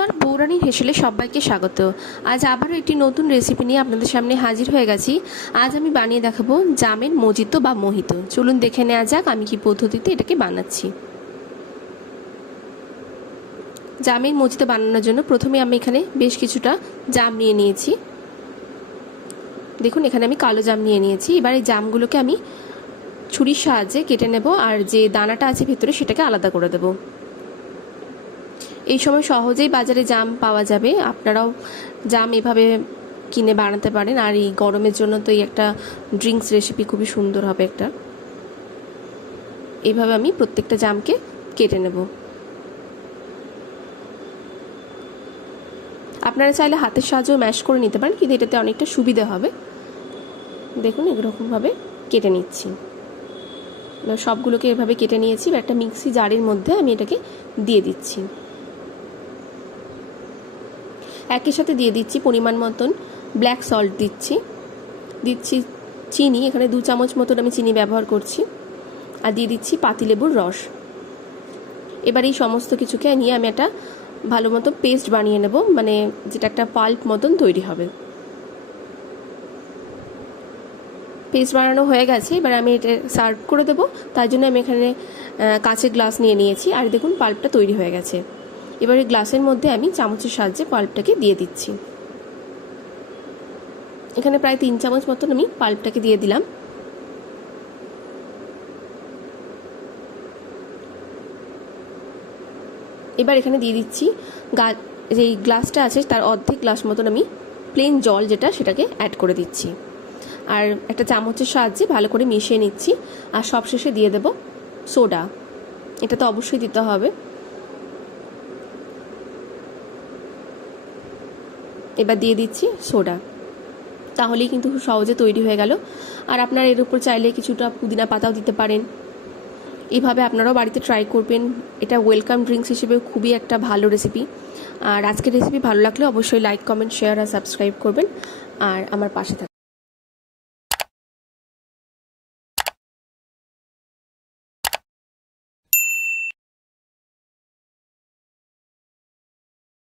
নমস্কার, বৌরানীর হেসেলে সবাইকে স্বাগত। আজ আবারও একটি নতুন রেসিপি নিয়ে আপনাদের সামনে হাজির হয়ে গেছি। আজ আমি বানিয়ে দেখাবো জামের মজিতো বা মোহিতো। চলুন দেখে নেওয়া যাক আমি কি পদ্ধতিতে এটাকে বানাচ্ছি। জামের মজিতো বানানোর জন্য প্রথমে আমি এখানে বেশ কিছুটা জাম নিয়ে নিয়েছি। দেখুন এখানে আমি কালো জাম নিয়ে নিয়েছি। এবার এই জামগুলোকে আমি ছুরির সাহায্যে কেটে নেব, আর যে দানাটা আছে ভেতরে সেটাকে আলাদা করে দেবো। এই সময় সহজেই বাজারে জাম পাওয়া যাবে, আপনারাও জাম এভাবে কিনে বানাতে পারেন। আর এই গরমের জন্য তো এই একটা ড্রিঙ্কস রেসিপি খুবই সুন্দর হবে একটা। এইভাবে আমি প্রত্যেকটা জামকে কেটে নেব। আপনারা চাইলে হাতের সাহায্যেও ম্যাশ করে নিতে পারেন, কিন্তু এটাতে অনেকটা সুবিধা হবে। দেখুন এরকমভাবে কেটে নিচ্ছি। সবগুলোকে এভাবে কেটে নিয়েছি। একটা মিক্সি জারের মধ্যে আমি এটাকে দিয়ে দিচ্ছি। একই সাথে দিয়ে দিচ্ছি পরিমাণ মতন ব্ল্যাক সল্ট, দিচ্ছি চিনি। এখানে 2 চামচ মতন আমি চিনি ব্যবহার করছি। আর দিয়ে দিচ্ছি পাতিলেবুর রস। এবার এই সমস্ত কিছুকে নিয়ে আমি একটা ভালো মতো পেস্ট বানিয়ে নেব, মানে যেটা একটা পাল্প মতন তৈরি হবে। পেস্ট বানানো হয়ে গেছে। এবার আমি এটা সার্ভ করে দেবো। তার জন্য আমি এখানে কাঁচের গ্লাস নিয়ে নিয়েছি। আর দেখুন পাল্পটা তৈরি হয়ে গেছে। এবার এই গ্লাসের মধ্যে আমি চামচের সাহায্যে পাল্পটাকে দিয়ে দিচ্ছি। এখানে প্রায় 3 চামচ মতন আমি পাল্পটাকে দিয়ে দিলাম। এবার এখানে দিয়ে দিচ্ছি যেই গ্লাসটা আছে তার অর্ধেক গ্লাস মতন আমি প্লেন জল সেটাকে অ্যাড করে দিচ্ছি। আর একটা চামচের সাহায্যে ভালো করে মিশিয়ে নিচ্ছি। আর সবশেষে দিয়ে দেব সোডা। এটা তো অবশ্যই দিতে হবে। এবার দিয়ে দিচ্ছি সোডা। তাহলেই কিন্তু খুব সহজে তৈরি হয়ে গেল। আর আপনারা এর উপর চাইলে কিছুটা পুদিনা পাতাও দিতে পারেন। এইভাবে আপনারাও বাড়িতে ট্রাই করবেন। এটা ওয়েলকাম ড্রিঙ্কস হিসেবে খুবই একটা ভালো রেসিপি। আর আজকের রেসিপি ভালো লাগলে অবশ্যই লাইক, কমেন্ট, শেয়ার আর সাবস্ক্রাইব করবেন। আর আমার পাশে থাকবেন।